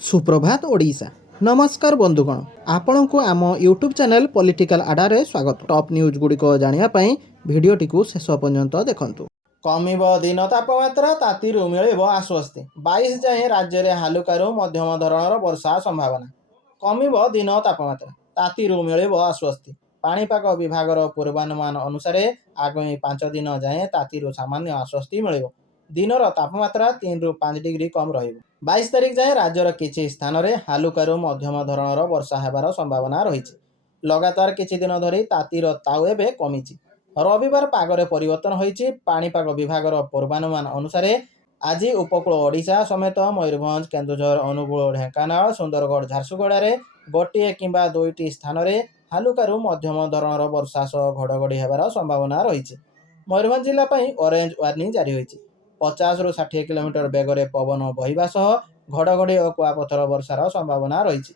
सुप्रभात ओडिशा। नमस्कार बंधुगण, आपण को आम यूट्यूब चैनल पॉलिटिकल आडारे स्वागत। टॉप न्यूज गुड़िक जानापी भिडटी को शेष पर्यंत देखंतु। कमिब दिन तापमात्रा तातीरू मिलिब आश्वस्ति। 22 जाए राज्य में हालुकारु मध्यम धरणर वर्षा संभावना। कमिब दिन तापमात्रा तातीरू मिलिब आश्वस्ति। पाणीपाग विभागर पूर्वानुमान अनुसार आगामी 5 दिन जाए तातीरू सामान्य आश्वस्ति मिलिब। दिनर तापमात्रा 3 ରୁ 5 डिग्री कम रहिब। 22 तारिख जाए राज्यर किछि स्थान में हालुकारु मध्यम धरणर वर्षा हेबार संभावना रही। लगातार किछि दिन धरी तातीर ताउ एबे कमिछि। रविवार पागरे परिवर्तन होइछि। पाणीपाग विभागर पूर्वानुमान अनुसार आज उपकूल ओडिशा समेत मयूरभंज, केन्दुझर, अनुगुल, ढेंकानाल, सुंदरगढ़, झारसुगुड़े गोटे किंबा दुईटी स्थान में हालुकारु मध्यम धरणर वर्षा सह घड़घड़ी हेबार संभावना रही। मयूरभंज जिला ऑरेंज वार्निंग जारी होइछि। 50 ରୁ 60 किलोमीटर बेगरे पवन बहिबा सह घड़घड़ी और कुआपथर वर्षार संभावना रही।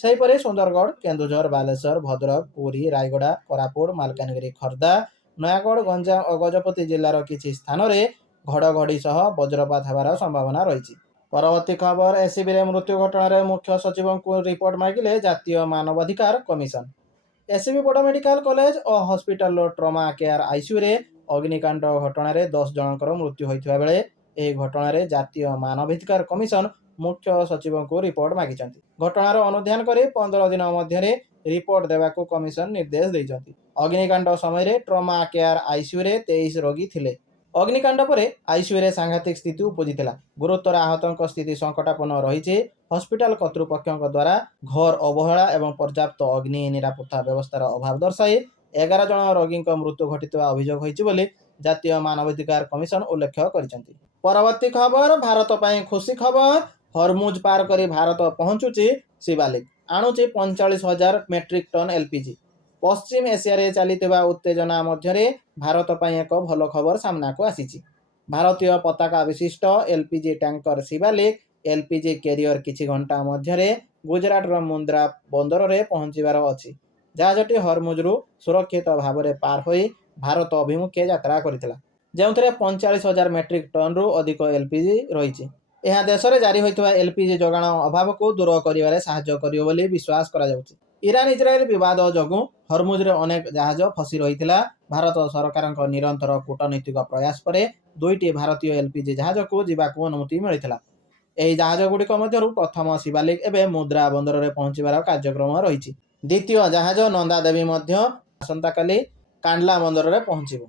सेहीपरि सुंदरगढ़, केन्दुझर, बालेश्वर, भद्रक, पुरी, रायगड़ा, कोरापुट, मालकानगिरी, खर्दा, नयागढ़, गंजाम और गजपति जिलार किछि स्थान में घड़घड़ी सह वज्रपात हेबार संभावना रही। परवर्ती खबर, एसीबी रे मृत्यु घटना मुख्य सचिव को रिपोर्ट मागिले जातीय मानवाधिकार कमिशन। एसीबी बड़ मेडिकल कॉलेज और हॉस्पिटल ट्रमा केयर आईसीयू रे अग्निकांड घटना 10 जनकर मृत्यु होता बेले यह घटना जातीय मानवाधिकार कमिशन मुख्य सचिव को रिपोर्ट मागी। घटनार अनुध्यान कर 15 दिन मध्य रिपोर्ट देवाक कमिशन निर्देश देइछन्ति। अग्निकांड समय ट्रमा केयर आईसीयू रे 23 रोगी थिले। अग्निकांड पर आईसीयू रे सांघातिक स्थिति उपजिला। गुरुतर आहतों स्थिति संकटापन्न रही। हॉस्पिटल कर्तृपक्षों द्वारा घर अवहेला एवं पर्याप्त अग्नि निरापत्ता व्यवस्थार अभाव दर्शाई 11 जन रोगी मृत्यु घटिता अभियोग होइछि बोली जातीय मानवाधिकार कमिशन उल्लेख करिसेंति। परवर्ती खबर, भारत ପାଇଁ खुशी खबर। हरमुज पार करी भारत पहुंचुची शिवालिक, आणुची 45,000 मेट्रिक टन एलपीजी। पश्चिम एशिया रे चलीथिबा उत्तेजना मध्यरे भारत ପାଇଁ एक भल खबर सामना को आसीची। भारतीय पताका विशिष्ट LPG tanker Shivalik LPG career किछि घंटा मध्यरे गुजरात रो मुंद्रा बंदर रे पहुंचीबार अछि। जहाजटी हरमुजरू सुरक्षित भाव में पार होई भारत अभिमुखे यात्रा करथिला, जेउथरे 45,000 मेट्रिक टन रु अधिक एलपीजी रही। यह देश में जारी होता एलपीजी जोगाण अभाव को दूर कर साहाय्य करियो बोली विश्वास करा जाउछि। ईरान इजराइल विवाद जोगु हरमुज रे अनेक जहाज फसी रही। भारत सरकार निरंतर कूटनैतिक प्रयास पर 2टी भारतीय एलपीजी जहाज को जीवाक अनुमति मिलता। यह जहाज गुड़िक मध्यरु प्रथम शिवालिक एवं मुद्रा बंदर में पहुंचबार कार्यक्रम रही। द्वितीय जहाज नंदादेवी मध्य आसंताकाली कांडला बंदर में पहुंचब।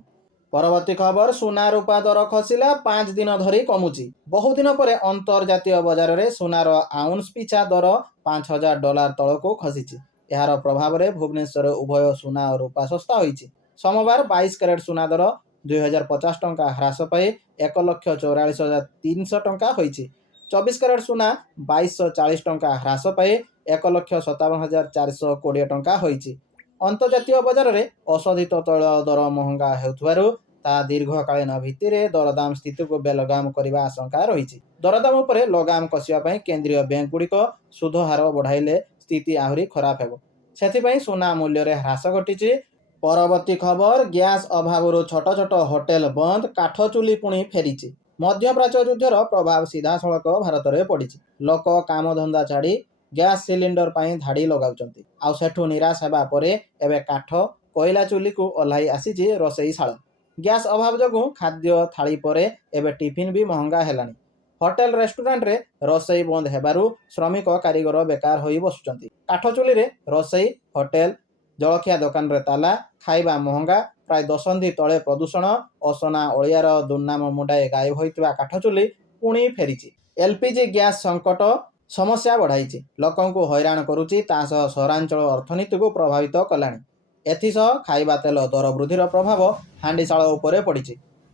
परवर्ती खबर, सुना रूपा दर खसिला 5 दिन धरी कमुची। बहुदिन पर अंतर्जातीय बजार में सुनार आउंस पिछा दर $5,000 तल को खसी। यार प्रभाव में भुवनेश्वर उभय सुना और रूपा सस्ता होइछि। सोमवार 22 कैरेट सुना दर 2,050 टंका ह्रास पाई 1,44,300 टंका होइछि। 24 कैरेट सुना 2,240 टंका ह्रास पाई 1,57,420 टंका होइछि। अंतर्जातीय बजार में अशोधित तैल दर महंगा हेउथबारु ता दीर्घकालीन भित्तिरे दरदाम स्थिति को बेलगाम करने आशंका रही। दरदाम उपरे लगाम कसिया पई केंद्रीय बैंक गुड़िक सुध हार बढ़ाइले स्थिति आहरी खराब हेबो। सेथिपई सुना मूल्य रे ह्रास घटिछि। परवर्ती खबर, गैस अभाव छोट छोट होटेल बंद, काठ चुली पुणी फेरिछि। मध्यप्राच्य युद्धर प्रभाव सीधा सड़क भारत में पड़ी। लोक काम धंदा छाड़ी गैस सिलिंडर पर धाड़ी लगाउछन्ति। आउ सेठू निराश हेबा परे एबे काठ कोयला चुली को ओह्लाई आसीछि रोसई शाल। गैस अभाव जोगु खाद्य थाली परे एबे टिफिन भी महंगा हेलानी। होटेल रेस्टोरेंट रे रोसई बंद हेबारु श्रमिक कारीगर बेकार होई बसुचन्ति। काठ चुली रे रोसई, होटेल जलखिया दुकान रे ताला, खाइबा महंगा। प्राय दशंधि तले प्रदूषण असना ओलियार दुर्नाम मुंडाए गायब होइतिबा काठ चुली पुणी फेरिछि। एलपीजी गैस संकट समस्या बढ़ाई लोकों को हैरान करुच्ची। तासह सहरांचल अर्थनीति को प्रभावित कलानी। एथिसह खाइबा तेल दर वृद्धिर प्रभाव हांडीशाल उपरे पड़ी।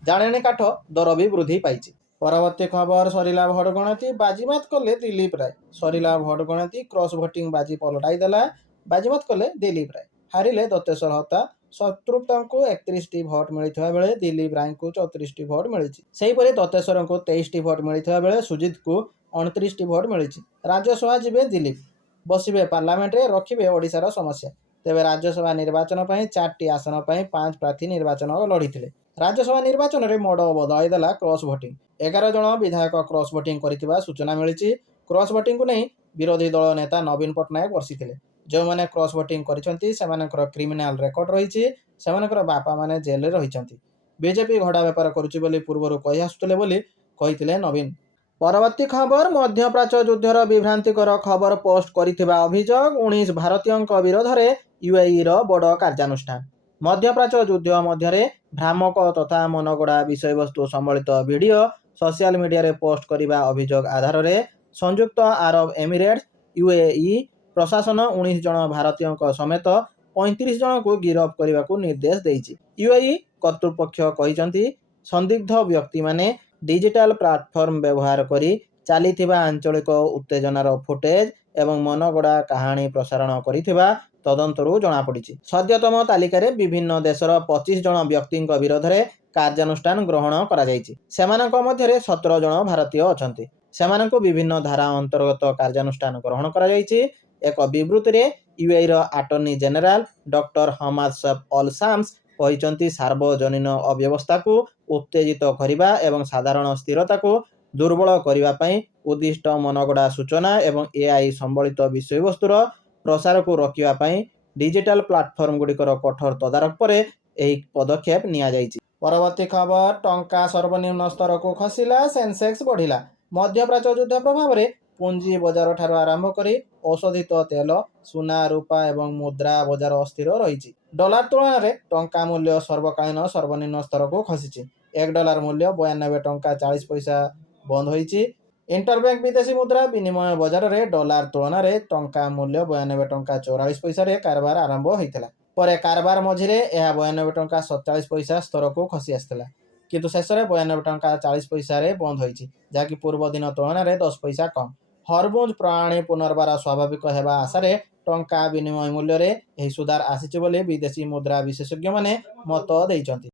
जाणेनी काठ दर भी वृद्धि पाई। परवर्ती खबर, सरिला भोट गणति, बाजीमात कले दिलीप राय। सरिला भोट गणति, क्रॉस भोटिंग बाजी पलटाई देला। बाजीमात कले दिलीप राय, हारिले दत्तेश्वर हत्ता। शत्रुघ्न को 31टी भोट मिलता बेले दिलीप राय को 34टी भोट मिली। सेहीपरि दत्तेश्वर को 23टी भोट मिलता बेले सुजित को 29टी भोट मिली। राज्यसभा जीवे दिलीप, बसवे पार्लियामेंट रे रखिबे ओडिशार समस्या। तेबे राज्यसभा निर्वाचन पर 4टी आसन पर 5 प्रार्थी निर्वाचन लड़ीथिले। राज्यसभा निर्वाचन में मोड़ बदलाई देला क्रॉस भोटिंग। 11 जन विधायक क्रॉस भोटिंग करथिबा सूचना मिली। क्रॉस भोटिंग को नहीं ବିରୋଧୀ ଦଳ ନେତା ନବୀନ ପଟ୍ଟନାୟକ ବର୍ଷିଥିଲେ। ଯେଉଁମାନେ କ୍ରସ୍ ଭୋଟିଂ କରିଛନ୍ତି ସେମାନଙ୍କର କ୍ରିମିନାଲ ରେକର୍ଡ ରହିଛି, ସେମାନଙ୍କର ବାପାମାନେ ଜେଲରେ ରହିଛନ୍ତି। ବିଜେପି ଘୋଡ଼ା ବେପାର କରୁଛି ବୋଲି ପୂର୍ବରୁ କହି ଆସୁଥିଲେ ବୋଲି କହିଥିଲେ ନବୀନ। ପରବର୍ତ୍ତୀ ଖବର, ମଧ୍ୟପ୍ରାଚ୍ୟ ଯୁଦ୍ଧର ବିଭ୍ରାନ୍ତିକର ଖବର ପୋଷ୍ଟ କରିଥିବା ଅଭିଯୋଗ, 19 ଭାରତୀୟଙ୍କ ବିରୋଧରେ ୟୁଏଇର ବଡ଼ କାର୍ଯ୍ୟାନୁଷ୍ଠାନ। ମଧ୍ୟପ୍ରାଚ୍ୟ ଯୁଦ୍ଧ ମଧ୍ୟରେ ଭ୍ରାମକ ତଥା ମନଗଢ଼ା ବିଷୟବସ୍ତୁ ସମ୍ବଳିତ ଭିଡ଼ିଓ ସୋସିଆଲ ମିଡ଼ିଆରେ ପୋଷ୍ଟ କରିବା ଅଭିଯୋଗ ଆଧାରରେ ସଂଯୁକ୍ତ ଆରବ ଏମିରେଟ୍ସ ୟୁଏଇ ପ୍ରଶାସନ 19 ଜଣ ଭାରତୀୟଙ୍କ ସମେତ 35 ଜଣଙ୍କୁ ଗିରଫ କରିବାକୁ ନିର୍ଦ୍ଦେଶ ଦେଇଛି। ୟୁଏଇ କର୍ତ୍ତୃପକ୍ଷ କହିଛନ୍ତି ସନ୍ଦିଗ୍ଧ ବ୍ୟକ୍ତିମାନେ ଡିଜିଟାଲ ପ୍ଲାଟଫର୍ମ ବ୍ୟବହାର କରି ଚାଲିଥିବା ଆଞ୍ଚଳିକ ଉତ୍ତେଜନାର ଫୁଟେଜ ଏବଂ ମନଗଢ଼ା କାହାଣୀ ପ୍ରସାରଣ କରିଥିବା ତଦନ୍ତରୁ ଜଣାପଡ଼ିଛି। ସଦ୍ୟତମ ତାଲିକାରେ ବିଭିନ୍ନ ଦେଶର 25 ଜଣ ବ୍ୟକ୍ତିଙ୍କ ବିରୋଧରେ କାର୍ଯ୍ୟାନୁଷ୍ଠାନ ଗ୍ରହଣ କରାଯାଇଛି। ସେମାନଙ୍କ ମଧ୍ୟରେ 17 ଜଣ ଭାରତୀୟ ଅଛନ୍ତି। ସେମାନଙ୍କୁ ବିଭିନ୍ନ ଧାରା ଅନ୍ତର୍ଗତ କାର୍ଯ୍ୟାନୁଷ୍ଠାନ ଗ୍ରହଣ କରାଯାଇଛି। ଏକ ବିବୃତ୍ତିରେ ୟୁଏଇର attorney general doctor Hamad Saif Al Shamsi କହିଛନ୍ତି ସାର୍ବଜନୀନ ଅବ୍ୟବସ୍ଥାକୁ ଉତ୍ତେଜିତ କରିବା ଏବଂ ସାଧାରଣ ସ୍ଥିରତାକୁ ଦୁର୍ବଳ କରିବା ପାଇଁ ଉଦ୍ଦିଷ୍ଟ ମନଗଢ଼ା ସୂଚନା ଏବଂ ଏଆଇ ସମ୍ବଳିତ ବିଷୟବସ୍ତୁର ପ୍ରସାରକୁ ରୋକିବା ପାଇଁ ଡିଜିଟାଲ ପ୍ଲାଟଫର୍ମଗୁଡ଼ିକର କଠୋର ତଦାରଖ ପରେ ଏହି ପଦକ୍ଷେପ ନିଆଯାଇଛି। ପରବର୍ତ୍ତୀ ଖବର, ଟଙ୍କା ସର୍ବନିମ୍ନ ସ୍ତରକୁ ଖସିଲା, ସେନ୍ସେକ୍ସ ବଢ଼ିଲା। ମଧ୍ୟପ୍ରାଚ୍ୟ ଯୁଦ୍ଧ ପ୍ରଭାବରେ ପୁଞ୍ଜି ବଜାରଠାରୁ ଆରମ୍ଭ କରି ଔଷଧିତ ତେଲ, ସୁନା, ରୂପା ଏବଂ ମୁଦ୍ରା ବଜାର ଅସ୍ଥିର ରହିଛି। ଡଲାର ତୁଳନାରେ ଟଙ୍କା ମୂଲ୍ୟ ସର୍ବକାଳୀନ ସର୍ବନିମ୍ନ ସ୍ତରକୁ ଖସିଛି। 1 ଡଲାର ମୂଲ୍ୟ 92 ଟଙ୍କା 40 ପଇସା ବନ୍ଦ ହୋଇଛି। ଇଣ୍ଟରବ୍ୟାଙ୍କ ବିଦେଶୀ ମୁଦ୍ରା ବିନିମୟ ବଜାରରେ ଡଲାର ତୁଳନାରେ ଟଙ୍କା ମୂଲ୍ୟ 92 ଟଙ୍କା 44 ପଇସାରେ କାରବାର ଆରମ୍ଭ ହୋଇଥିଲା। ପରେ କାରବାର ମଝିରେ ଏହା 92 ଟଙ୍କା 47 ପଇସା ସ୍ତରକୁ ଖସି ଆସିଥିଲା, କିନ୍ତୁ ଶେଷରେ 92 ଟଙ୍କା 40 ପଇସାରେ ବନ୍ଦ ହୋଇଛି, ଯାହାକି ପୂର୍ବ ଦିନ ତୁଳନାରେ 10 ପଇସା କମ୍। ହରମୁଜ ପ୍ରଣାଳୀ ପୁନର୍ବାର ସ୍ୱାଭାବିକ ହେବା ଆଶାରେ ଟଙ୍କା ବିନିମୟ ମୂଲ୍ୟରେ ଏହି ସୁଧାର ଆସିଛି ବୋଲି ବିଦେଶୀ ମୁଦ୍ରା ବିଶେଷଜ୍ଞମାନେ ମତ ଦେଇଛନ୍ତି।